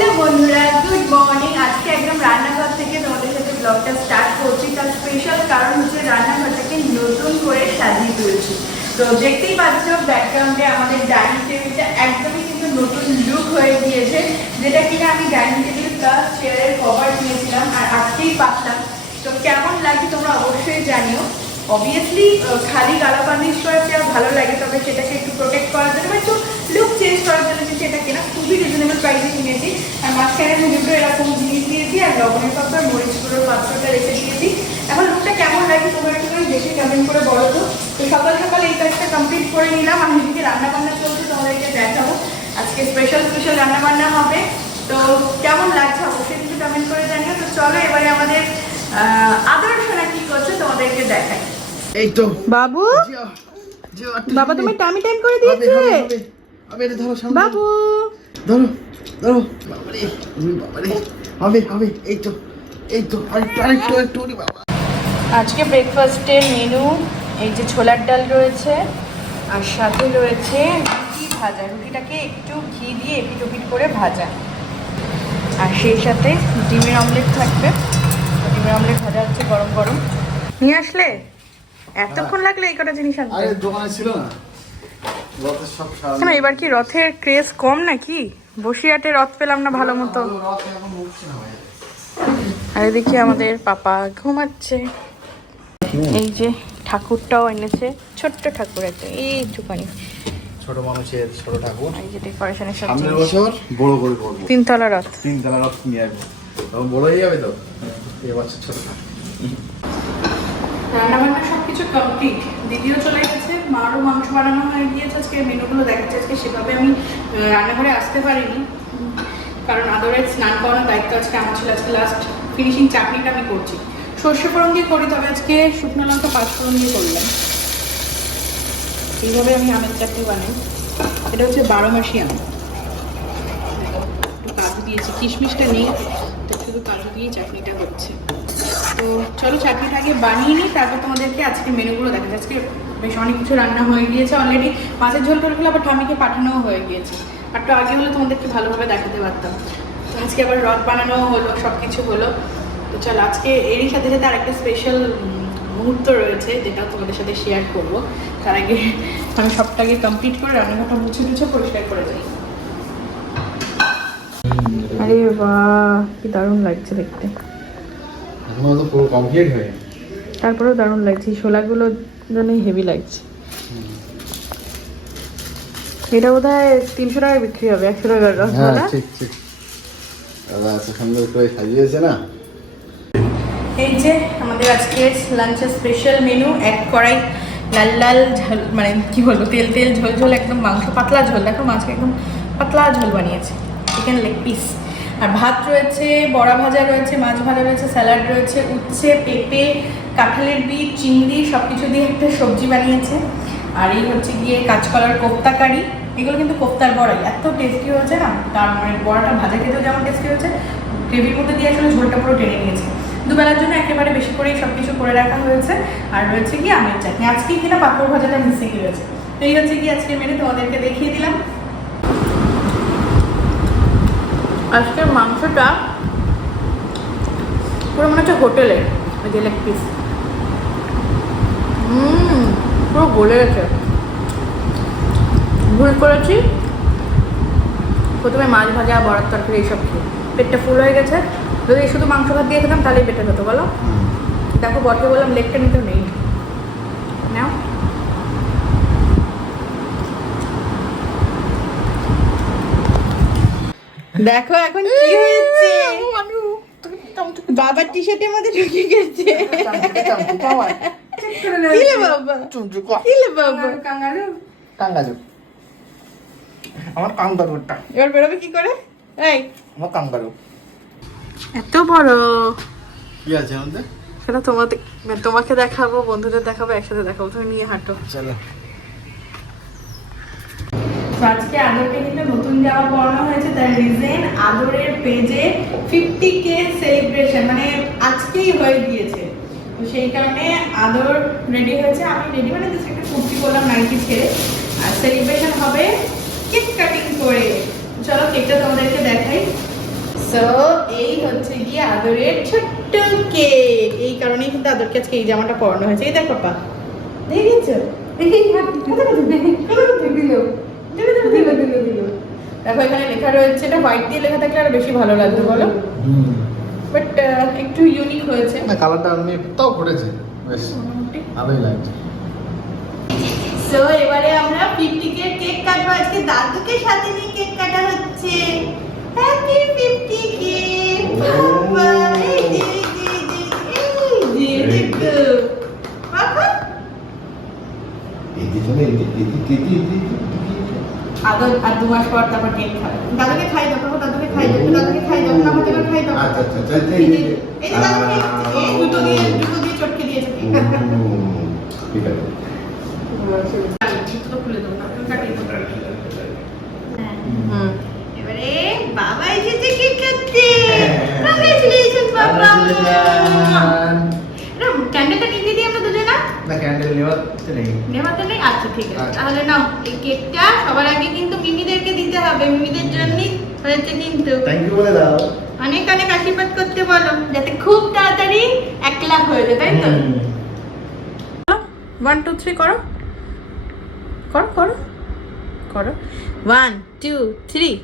Hello বন্ধুরা, good morning. আজকে একদম রান্নাঘর থেকে তোমাদের সাথে ব্লগটা স্টার্ট করছি। তার স্পেশাল কারণ হচ্ছে রান্নাঘরটাকে নতুন করে সাজিয়ে তুলেছি। তো দেখতেই পাচ্ছ ব্যাকগ্রাউন্ডে আমাদের ডাইনিং টেবিলটা একদমই কিন্তু নতুন লুক হয়ে গিয়েছে, যেটা কিনা আমি ডাইনিং টেবিল প্লাস চেয়ারের কভার নিয়েছিলাম আর আজকেই পাচ্ছিলাম। তো কেমন লাগে তোমরা অবশ্যই জানিও। অবভিয়াসলি খালি গালা বার্নিশ করা চেয়ার ভালো লাগে, তবে সেটাকে একটু প্রোটেক্ট করার জন্য একটু লুক চেঞ্জ করার জন্য সেটা কিনা খুবই রিজনেবল প্রাইসে কিনেছি। আর মাঝখানে দুটো এরকম জিনিস দিয়েছি আর লবণের পাত্র মরিচ গুঁড়োর পাত্রটা রেখে দিয়েছি। এখন লুকটা কেমন লাগে তোমরা একটু করে দেখে কমেন্ট করে বলো তো। তো সকাল সকাল এই কাজটা কমপ্লিট করে নিলাম। আমি যদি রান্নাবান্না চলছে তোমাদেরকে দেখাবো। আজকে স্পেশাল রান্নাবান্না হবে। তো কেমন লাগছে অবশ্যই কিন্তু কমেন্ট করে জানিও। তো চলো এবারে আমাদের আদর্শনা কি করছে তোমাদেরকে দেখাই। এই তো বাবু, বাবা তুমি টাইম করে দিয়েছে। আমি এটা ধরো সামনে বাবু ধরো ধরো বাবারে বাবারে হবে হবে এই তো আরেকটু বাবা। আজকে ব্রেকফাস্টের মেনু এই যে ছোলার ডাল রয়েছে আর সাথে রয়েছে রুটি ভাজা। রুটিটাকে একটু ঘি দিয়ে এপিট ওপিট করে ভাজা, আর সেই সাথে ডিমের অমলেট থাকবে। ডিমের অমলেট ভাজা হচ্ছে গরম গরম। নিয়ে আসলে এতক্ষণ লাগলো এই কটা জিনিস আনতে? আরে দোকানে ছিল না রথের সব সারা। কেন এবার কি রথের ক্রেজ কম নাকি? বসিরহাটে রথ পেলাম না ভালো মতো। রথ এখন উঠছে না ভাই। আর এদিকে আমাদের পাপা ঘুমাচ্ছে। এই যে ঠাকুরটাও এনেছে, ছোট্ট ঠাকুর একটা এইটুখানি, ছোট মানুষের ছোট ঠাকুর। এই যে ডেকোরেশনের সব সামনের জিনিস। বছর বড় করে করবো, তিনতলা রথ। তিনতলা রথ নিয়ে আসবো, তখন বড় হয়ে যাবে তো। এবছর ছোট ঠাকুর। রান্নাবান্না সবকিছু কমপ্লিট। দিদিও চলে গেছে, মারও মাংস বানানো হয়ে গিয়েছে। আজকে মেনুগুলো দেখাচ্ছে। আজকে সেভাবে আমি রান্নাঘরে আসতে পারিনি, কারণ আদরের স্নান করানোর দায়িত্ব আজকে আমার ছিল। আজকে লাস্ট ফিনিশিং চাটনিটা আমি করছি। সর্ষে ফোড়ন দিয়ে করি, তবে আজকে শুকনো লঙ্কা পাঁচ ফোড়ন দিয়ে করলাম। এইভাবে আমি আমের চাটনি বানাই। এটা হচ্ছে 12 মাসি আম। একটু কাজু দিয়েছি, কিশমিশটা নেই তো শুধু কাজু দিয়ে চাটনিটা হচ্ছে। তো চলো চাটনিটা আগে বানিয়ে নিই, তারপর তোমাদেরকে আজকে মেনুগুলো দেখা যাচ্ছে। আজকে বেশ অনেক কিছু রান্না হয়ে গিয়েছে অলরেডি। মাছের ঝোল টোলগুলো আবার ঠামিকে পাঠানোও হয়ে গিয়েছে। আর একটু আগে হলে তোমাদেরকে ভালোভাবে দেখাতে পারতাম। তো আজকে আবার রথ বানানোও হলো, সব কিছু হলো। তো চলো আজকে এরই সাথে সাথে আরেকটা স্পেশাল মুহূর্ত রয়েছে, যেটা তোমাদের সাথে শেয়ার করব। তার আগে আমি সবটাকে কমপ্লিট করে রান্নাঘরটা মুছে পরিষ্কার করে যাই। আরে বাহ, কি দারুণ লাগছে দেখতে। এখনো তো পুরো কমপ্লিট হয়ে, তারপরেও দারুণ লাগছে। শোলাগুলো জন্যই হেভি লাগছে। এটা বোধ হয় 300 টাকায় বিক্রি হবে, 100 টাকার রস। হ্যাঁ ঠিক দাদা এত সুন্দর করে সাজিয়েছে না। এই যে আমাদের আজকে লাঞ্চের স্পেশাল মেনু, এক কড়াই লাল লাল ঝোল, মানে কি বলবো, তেল তেল ঝোল ঝোল একদম মাংস পাতলা ঝোল। দেখো মাছকে একদম পাতলা ঝোল বানিয়েছে, চিকেন লেগ পিস। আর ভাত রয়েছে, বড়া ভাজা রয়েছে, মাছ ভাজা রয়েছে, স্যালাড রয়েছে, উচ্ছে, পেঁপে, কাঁঠালের বীজ, চিংড়ি সব কিছু দিয়ে একটা সবজি বানিয়েছে। আর এই হচ্ছে গিয়ে কাঁচকলার কোপ্তা কারি। এগুলো কিন্তু কোপ্তার বড়াই, এত টেস্টি হয়েছে না। তার মানে বড়াটা ভাজা খেতেও যেমন টেস্টি হয়েছে, গ্রেভির মধ্যে দিয়ে আসলে ঝোলটা পুরো টেনে নিয়েছে। দুবেলার জন্য একেবারে বেশি করেই সব কিছু করে রাখা হয়েছে। আর রয়েছে কি আমের চাটনি। আজকেই কিনা পাঁপড় ভাজাটা মিশে গিয়েছে। তো এই হচ্ছে কি আজকে মেনু, তোমাদেরকে দেখিয়ে দিলাম। আজকের মাংসটা পুরো মনে হচ্ছে হোটেলের ওই যে লেগ পিস। পুরো গলে গেছে। ভুল করেছি, প্রথমে মাছ ভাজা, বড়ার তরকারি এইসব খেয়ে পেটটা ফুল হয়ে গেছে। যদি শুধু মাংস ভাত দিয়ে খেতাম তাহলেই বেটার হতো, বলো। দেখো বরকে বললাম লেগটা নিতেও নেই, নাও। দেখো এখন কি হয়েছে, বাবার টি শার্টের মধ্যে ঢুকে গেছে। কিলে বাবা, কিলে বাবা, কাঙ্গারু কাঙ্গারু। আমার কাঙ্গারুটা এবার বেরোবে কি করে? এই আমার কাঙ্গারু এত বড়। কি আছে আমাদের? সেটা তোমাকে দেখাবো, বন্ধুদের দেখাবো, একসাথে দেখাবো। তুমি নিয়ে হাঁটো। চলো। আজকে আদরকে কিন্তু নতুন জামা পরানো হয়েছে। তার রিজন আদরের পেজে 50K সেলিব্রেশন, মানে আজকেই হয়ে গিয়েছে। তো সেই কারণে আদর রেডি হয়েছে, আমি রেডি মানে জাস্ট একটা কুর্তি করলাম নাইটি ছেড়ে। আর সেলিব্রেশন হবে কেক কাটিং করে। চলো কেকটা তোমাদেরকে দেখাই। সো এই হচ্ছে গিয়ে আদরের ছোট্ট কেক। এই কারণেই কিন্তু আদরকে আজকে এই জামাটা পরানো হয়েছে। এই দেখ পাপা, দেখেছো? দেখো এখানে লেখা রয়েছে, এটা হোয়াইট দিয়ে লেখা থাকলে আরো বেশি ভালো লাগতো বলো, বাট একটু ইউনিক হয়েছে। না কালারটা আমি তাও করেছে, বেশ ভালোই লাগছে। সো এবারে আমরা 50 কে কেক কাটবো। আজকে দাদুকে সাথে নিয়ে কেক কাটা হচ্ছে। হ্যাপি 50 কে বাবা। এই যে দেখো বাবা, আদর আর 2 মাস পর তারপর কেক খাবে। দাদুকে খাই দাও, বাবা দাদুকে খাই দাও, দাদুকে খাই দাও, আমাকে খাই দাও। আচ্ছা আচ্ছা এই যে দাদুকে এই দুটো দিয়ে চটকে দিয়েছে কেক। ঠিক আছে। তো খুলে দাও, তারপর কাটিয়ে দাও। এবারে বাবা এসেছে কেক কাটতে। কংগ্রেচুলেশনস বাবা। না ক্যান্ডেলটা নিভিয়ে দিই আমরা দুজনা। না ক্যান্ডেল নেওয়াতে নেই। নেভাতে নেই? আচ্ছা ঠিক আছে, তাহলে নাও এই কেকটা সবার আগে কিন্তু মিমিদেরকে দিতে হবে। মিমিদের জন্যই হয়েছে কিন্তু। থ্যাংক ইউ বলে দাও। অনেক অনেক আশীর্বাদ করতে বলো যাতে খুব তাড়াতাড়ি 1 লাখ হয়ে যায়, তাই তো? 1 2 3 করো করো করো করো 1 2 3